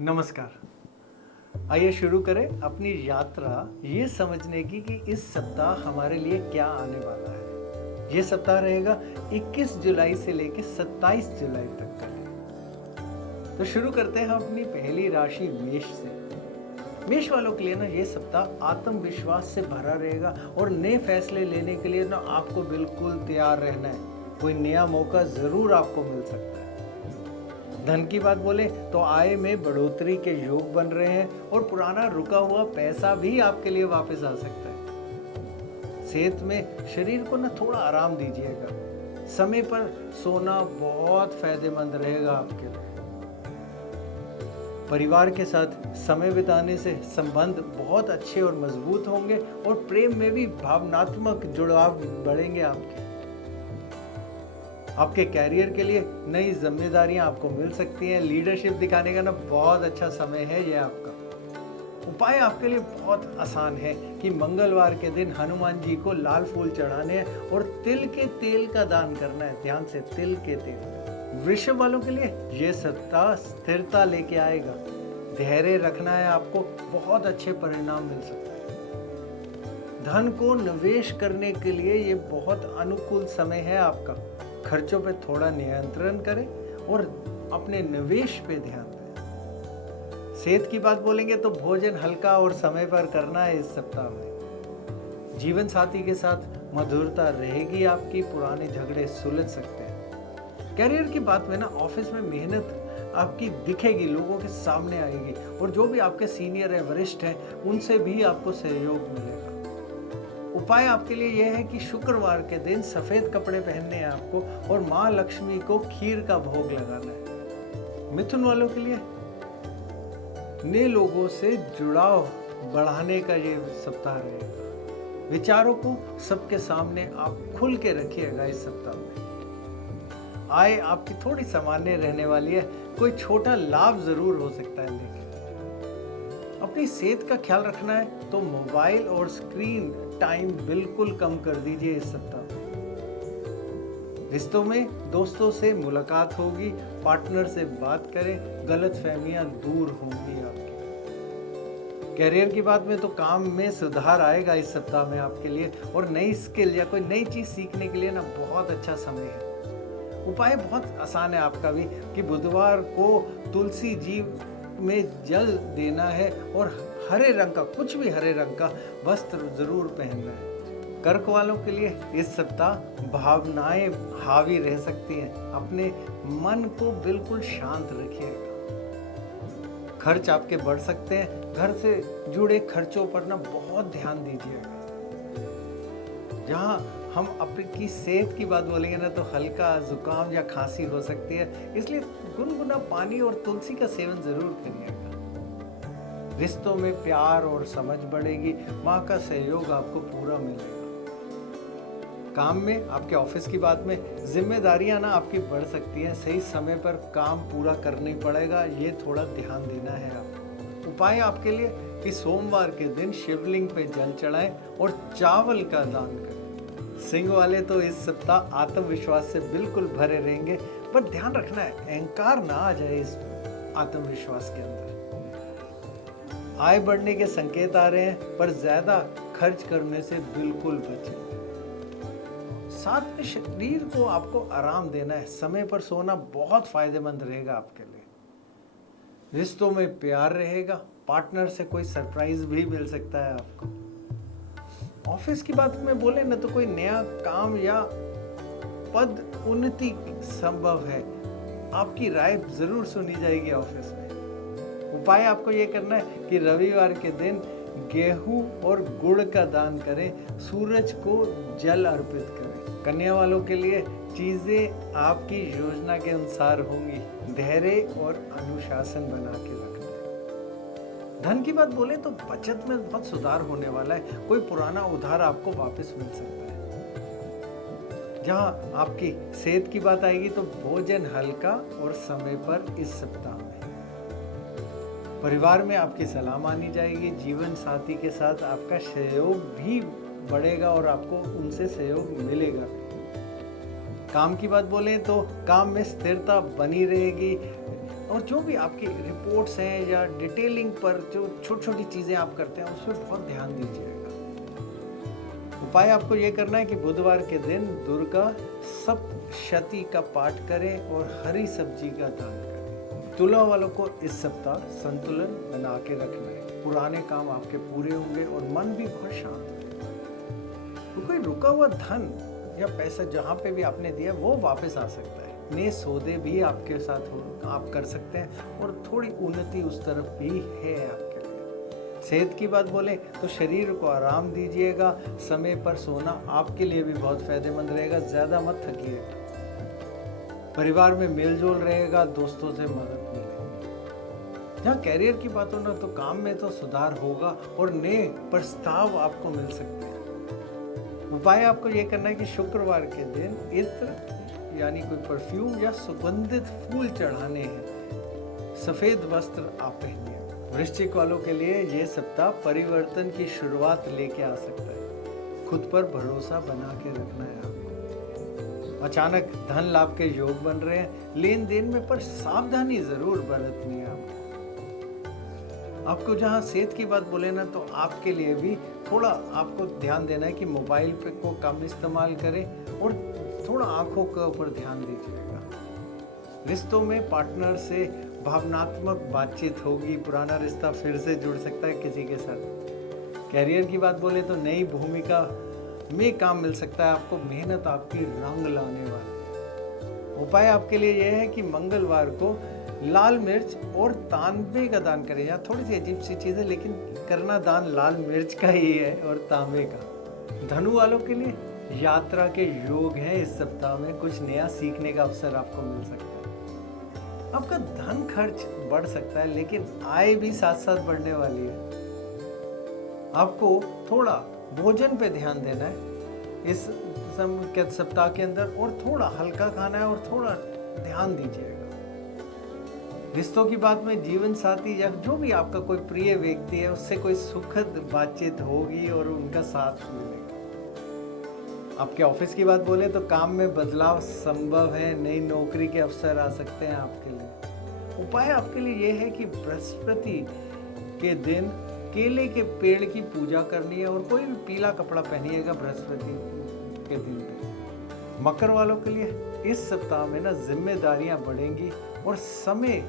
नमस्कार। आइए शुरू करें अपनी यात्रा ये समझने की कि इस सप्ताह हमारे लिए क्या आने वाला है। ये सप्ताह रहेगा 21 जुलाई से लेकर 27 जुलाई तक का लिए। तो शुरू करते हैं हम अपनी पहली राशि मेष से। मेष वालों के लिए ना ये सप्ताह आत्मविश्वास से भरा रहेगा और नए फैसले लेने के लिए ना आपको बिल्कुल तैयार रहना है। कोई नया मौका जरूर आपको मिल सकता है। धन की बात बोले तो आय में बढ़ोतरी के योग बन रहे हैं और पुराना रुका हुआ पैसा भी आपके लिए वापस आ सकता है। सेहत में शरीर को ना थोड़ा आराम दीजिएगा। समय पर सोना बहुत फायदेमंद रहेगा आपके लिए। परिवार के साथ समय बिताने से संबंध बहुत अच्छे और मजबूत होंगे और प्रेम में भी भावनात्मक जुड़ाव बढ़ेंगे आपके। आपके कैरियर के लिए नई जिम्मेदारियां आपको मिल सकती हैं। लीडरशिप दिखाने का ना बहुत अच्छा समय है ये आपका। उपाय आपके लिए बहुत आसान है कि मंगलवार के दिन हनुमान जी को लाल फूल चढ़ाने हैं और तिल के तेल का दान करना है। ध्यान से, तिल के तेल। वृषभ वालों के लिए यह सप्ताह स्थिरता लेके आएगा। धैर्य रखना है आपको, बहुत अच्छे परिणाम मिल सकते हैं। धन को निवेश करने के लिए ये बहुत अनुकूल समय है आपका। खर्चों पे थोड़ा नियंत्रण करें और अपने निवेश पे ध्यान दें। सेहत की बात बोलेंगे तो भोजन हल्का और समय पर करना है इस सप्ताह में। जीवन साथी के साथ मधुरता रहेगी आपकी, पुराने झगड़े सुलझ सकते हैं। कैरियर की बात में ना ऑफिस में मेहनत आपकी दिखेगी, लोगों के सामने आएगी और जो भी आपके सीनियर है, वरिष्ठ हैं, उनसे भी आपको सहयोग मिलेगा। उपाय आपके लिए यह है कि शुक्रवार के दिन सफेद कपड़े पहनने हैं आपको और माँ लक्ष्मी को खीर का भोग लगाना है। मिथुन वालों के लिए नए लोगों से जुड़ाव बढ़ाने का ये सप्ताह रहेगा। विचारों को सबके सामने आप खुल के रखिएगा इस सप्ताह में। आय आपकी थोड़ी सामान्य रहने वाली है, कोई छोटा लाभ जरूर हो सकता है, लेकिन अपनी सेहत का ख्याल रखना है तो मोबाइल और स्क्रीन टाइम बिल्कुल कम कर दीजिए इस सप्ताह में। रिश्तों में दोस्तों से मुलाकात होगी, पार्टनर से बात करें, गलतफहमियां दूर होंगी आपकी। कैरियर की बात में तो काम में सुधार आएगा इस सप्ताह में आपके लिए और नई स्किल या कोई नई चीज सीखने के लिए ना बहुत अच्छा समय है। उपाय बहुत आसान है आपका भी कि बुधवार को तुलसी जी में जल देना है और हरे रंग का, कुछ भी हरे रंग का वस्त्र जरूर पहनना है। कर्क वालों के लिए इस सप्ताह भावनाएं हावी रह सकती हैं। अपने मन को बिल्कुल शांत रखिएगा। खर्च आपके बढ़ सकते हैं। घर से जुड़े खर्चों पर ना बहुत ध्यान दीजिएगा। जहां हम अपनी सेहत की बात बोलेंगे ना तो हल्का जुकाम या खांसी हो सकती है, इसलिए गुनगुना पानी और तुलसी का सेवन जरूर करिएगा। रिश्तों में प्यार और समझ बढ़ेगी, माँ का सहयोग आपको पूरा मिलेगा। काम में आपके ऑफिस की बात में जिम्मेदारियां ना आपकी बढ़ सकती हैं। सही समय पर काम पूरा करना ही पड़ेगा, ये थोड़ा ध्यान देना है आपको। उपाय आपके लिए कि सोमवार के दिन शिवलिंग पे जल चढ़ाएं और चावल का दान करें। सिंह वाले तो इस सप्ताह आत्मविश्वास से बिल्कुल भरे रहेंगे, पर ध्यान रखना है अहंकार ना आ जाए इस आत्मविश्वास के अंदर। आय बढ़ने के संकेत आ रहे हैं, पर ज्यादा खर्च करने से बिल्कुल बचें। साथ में शरीर को आपको आराम देना है। समय पर सोना बहुत फायदेमंद रहेगा आपके लिए। रिश्तों में प्यार रहेगा, पार्टनर से कोई सरप्राइज भी मिल सकता है आपको। ऑफिस की बात में बोले ना तो कोई नया काम या पद उन्नति संभव है। आपकी राय जरूर सुनी जाएगी ऑफिस में। उपाय आपको ये करना है कि रविवार के दिन गेहूं और गुड़ का दान करें, सूरज को जल अर्पित करें। कन्या वालों के लिए चीजें आपकी योजना के अनुसार होंगी। धैर्य और अनुशासन बना के रखना। धन की बात बोले तो बचत में बहुत सुधार होने वाला है। कोई पुराना उधार आपको वापस मिल सकता है। जहां आपकी सेहत की बात आएगी तो भोजन हल्का और समय पर इस सप्ताह में। परिवार में आपकी सलाह मानी जाएगी। जीवन साथी के साथ आपका सहयोग भी बढ़ेगा और आपको उनसे सहयोग मिलेगा। काम की बात बोलें तो काम में स्थिरता बनी रहेगी। और जो भी आपकी रिपोर्ट्स हैं या डिटेलिंग पर जो छोटी छोटी चीज़ें आप करते हैं उस पर बहुत ध्यान दीजिएगा। उपाय आपको ये करना है कि बुधवार के दिन दुर्गा सप्तशती का पाठ करें और हरी सब्जी का दान करें। तुला वालों को इस सप्ताह संतुलन बना के रखना है। पुराने काम आपके पूरे होंगे और मन भी बहुत शांत होगा। तो कोई रुका हुआ धन या पैसा जहाँ पे भी आपने दिया वो वापस आ सकता है। नए सौदे भी आपके साथ आप कर सकते हैं और थोड़ी उन्नति उस तरफ भी है आपके लिए। सेहत की बात बोले तो शरीर को आराम दीजिएगा। समय पर सोना आपके लिए भी बहुत फायदेमंद रहेगा। ज़्यादा मत थकिएगा। परिवार में मेलजोल रहेगा। दोस्तों से मदद मिलेगी। जहाँ कैरियर की बात हो ना तो काम में तो सुधार होगा और नए प्रस्ताव आपको मिल सकते हैं। उपाय आपको ये करना है कि शुक्रवार के दिन इत्र यानी कोई परफ्यूम या सुगंधित फूल चढ़ाने हैं। सफेद वस्त्र आप पहनिए। वृश्चिक वालों के लिए ये सप्ताह परिवर्तन की शुरुआत लेके आ सकता है। खुद पर भरोसा बना के रखना है आपको। अचानक धन लाभ के योग बन रहे हैं। लेन देन में पर सावधानी जरूर बरतनी है आपको। जहाँ सेहत की बात बोले ना तो आपके लिए भी थोड़ा आपको ध्यान देना है कि मोबाइल पे को कम इस्तेमाल करें और थोड़ा आंखों के ऊपर ध्यान दीजिएगा। रिश्तों में पार्टनर से भावनात्मक बातचीत होगी। पुराना रिश्ता फिर से जुड़ सकता है किसी के साथ। कैरियर की बात बोले तो नई भूमिका में काम मिल सकता है आपको। मेहनत आपकी रंग लाने वाली। उपाय आपके लिए यह है कि मंगलवार को लाल मिर्च और तांबे का दान करें। या थोड़ी सी अजीब सी चीज़ है लेकिन करना दान लाल मिर्च का ही है और तांबे का। धनु वालों के लिए यात्रा के योग हैं। इस सप्ताह में कुछ नया सीखने का अवसर आपको मिल सकता है। आपका धन खर्च बढ़ सकता है लेकिन आय भी साथ साथ बढ़ने वाली है। आपको थोड़ा भोजन पे ध्यान देना है इस सप्ताह के अंदर और थोड़ा हल्का खाना है और थोड़ा ध्यान दीजिएगा। रिश्तों की बात में जीवन साथी या जो भी आपका कोई प्रिय व्यक्ति है उससे कोई सुखद बातचीत होगी और उनका साथ मिलेगा। आपके ऑफिस की बात बोले तो काम में बदलाव संभव है। नई नौकरी के अवसर आ सकते हैं आपके लिए। उपाय आपके लिए यह है कि बृहस्पति के दिन केले के पेड़ की पूजा करनी है और कोई भी पीला कपड़ा पहनिएगा बृहस्पति के दिन पे। मकर वालों के लिए इस सप्ताह में ना जिम्मेदारियां बढ़ेंगी और समय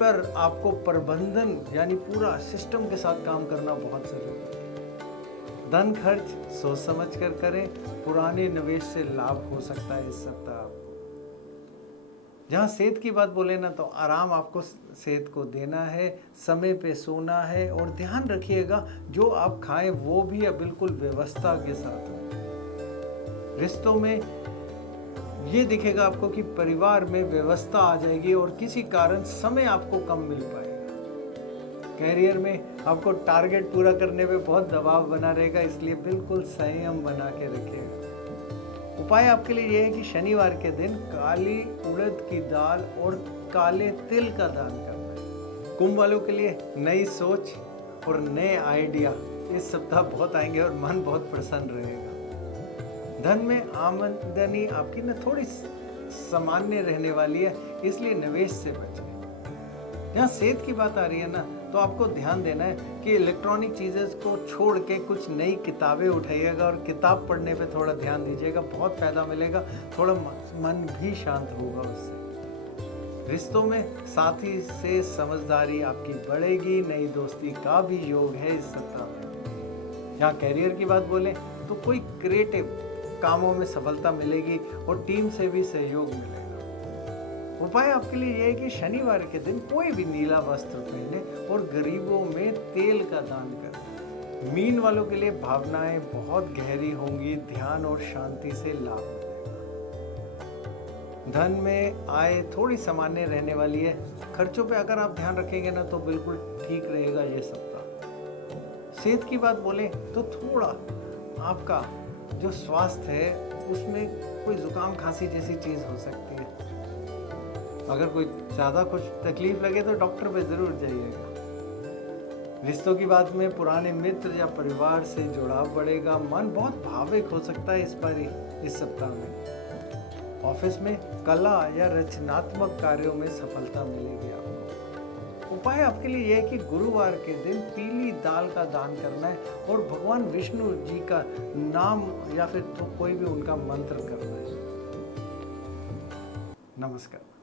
पर आपको प्रबंधन यानी पूरा सिस्टम के साथ काम करना बहुत जरूरी है। धन खर्च सोच समझ कर करें। पुराने निवेश से लाभ हो सकता है इस सप्ताह आपको। जहाँ सेहत की बात बोले ना तो आराम आपको सेहत को देना है। समय पे सोना है और ध्यान रखिएगा जो आप खाएं वो भी बिल्कुल व्यवस्था के साथ हो। रिश्तों में ये दिखेगा आपको कि परिवार में व्यवस्था आ जाएगी और किसी कारण समय आपको कम मिल पाएगा। कैरियर में आपको टारगेट पूरा करने पे बहुत दबाव बना रहेगा, इसलिए बिल्कुल संयम बना के रखिएगा। उपाय आपके लिए यह है कि शनिवार के दिन काली उड़द की दाल और काले तिल का दान करना है। कुंभ वालों के लिए नई सोच और नए आइडिया इस सप्ताह बहुत आएंगे और मन बहुत प्रसन्न रहेगा। धन में आमदनी आपकी ना थोड़ी सामान्य रहने वाली है, इसलिए निवेश से बचें। जहाँ सेहत की बात आ रही है ना तो आपको ध्यान देना है कि इलेक्ट्रॉनिक चीज़ें को छोड़ के कुछ नई किताबें उठाइएगा और किताब पढ़ने पे थोड़ा ध्यान दीजिएगा। बहुत फायदा मिलेगा। थोड़ा मन भी शांत होगा उससे। रिश्तों में साथी से समझदारी आपकी बढ़ेगी। नई दोस्ती का भी योग है इस सप्ताह में। यहाँ कैरियर की बात बोले तो कोई क्रिएटिव कामों में सफलता मिलेगी और टीम से भी सहयोग मिलेगा। उपाय आपके लिए यह है कि शनिवार के दिन कोई भी नीला वस्त्र पहने और गरीबों में तेल का दान करें। मीन वालों के लिए भावनाएं बहुत गहरी होंगी। ध्यान और शांति से लाभ मिलेगा। धन में आय थोड़ी सामान्य रहने वाली है। खर्चों पे अगर आप ध्यान रखेंगे ना तो बिल्कुल ठीक रहेगा ये सप्ताह। सेहत की बात बोले तो थोड़ा आपका जो स्वास्थ्य है उसमें कोई जुकाम खांसी जैसी चीज़ हो सकती है। अगर कोई ज़्यादा कुछ तकलीफ लगे तो डॉक्टर पे ज़रूर जाइएगा। रिश्तों की बात में पुराने मित्र या परिवार से जुड़ाव बढ़ेगा। मन बहुत भावुक हो सकता है इस सप्ताह में। ऑफिस में कला या रचनात्मक कार्यों में सफलता मिलेगी आपको। उपाय आपके लिए यह है कि गुरुवार के दिन पीली दाल का दान करना है और भगवान विष्णु जी का नाम या फिर तो कोई भी उनका मंत्र करना है। नमस्कार।